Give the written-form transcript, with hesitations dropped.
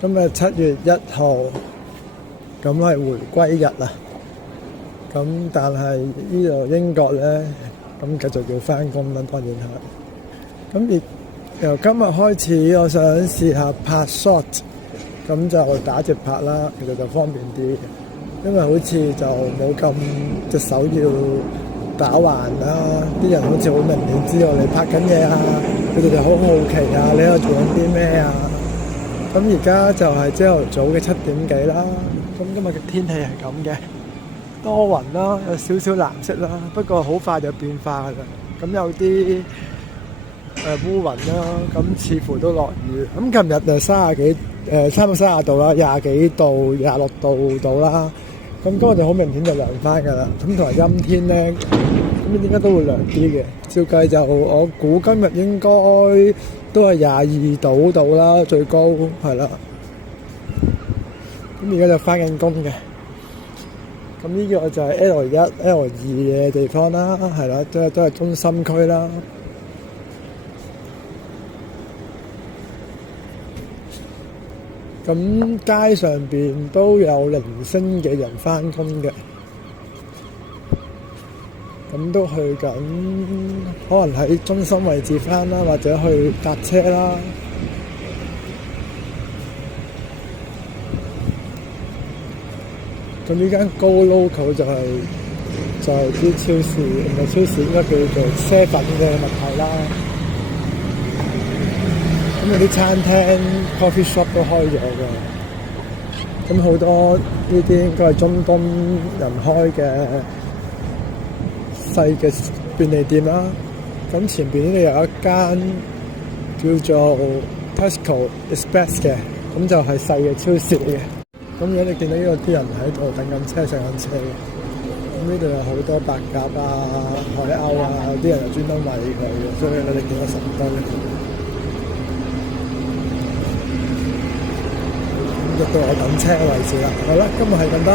今日7月1號，咁係回歸日啦。咁但係呢度英國咧，咁繼續要返工啦，當然係。咁而由今日開始，我想試下拍 shot，咁就打直拍啦，其實就方便啲，因為好似就冇咁隻手要打橫啦，啲人好似好明顯知道你拍緊嘢啊，佢哋就好好奇啊，你喺度做緊啲咩啊？咁而家就係朝頭早嘅7點幾啦，咁今日嘅天氣係咁嘅，多雲啦，有少少藍色啦，不過好快就變化噶啦。咁有啲烏雲啦，咁似乎都落雨。咁琴日就差唔多30度啦，廿幾度、26度到啦。咁今日就好明顯就涼翻噶啦。咁同埋陰天咧，咁點解都會涼啲嘅？照計就我估今日應該都係22度到啦，最高係啦。咁而家就翻緊工嘅。咁呢個就係 L1、L2 嘅地方啦，係啦，都係中心區啦。咁街上邊都有零星嘅人返工嘅，咁都去緊，可能喺中心位置返啦，或者去搭車啦。咁呢間高 local 就係啲超市，唔係超市，應該叫做7嘅物體啦。咁有啲餐廳 coffee shop 都開咗嘅，咁好多呢啲應該係中東人開嘅細嘅便利店啦。咁前邊呢度有一間叫做 Tesco Express 嘅，咁就係細嘅超市嚟嘅。咁如果你見到呢度啲人喺度等緊車上緊車嘅，咁呢度有好多白鴿啊、海鷗啊，有啲人就專登餵佢嘅，所以你見到十多。入到我等車嘅位置啦，好啦，今日係咁多。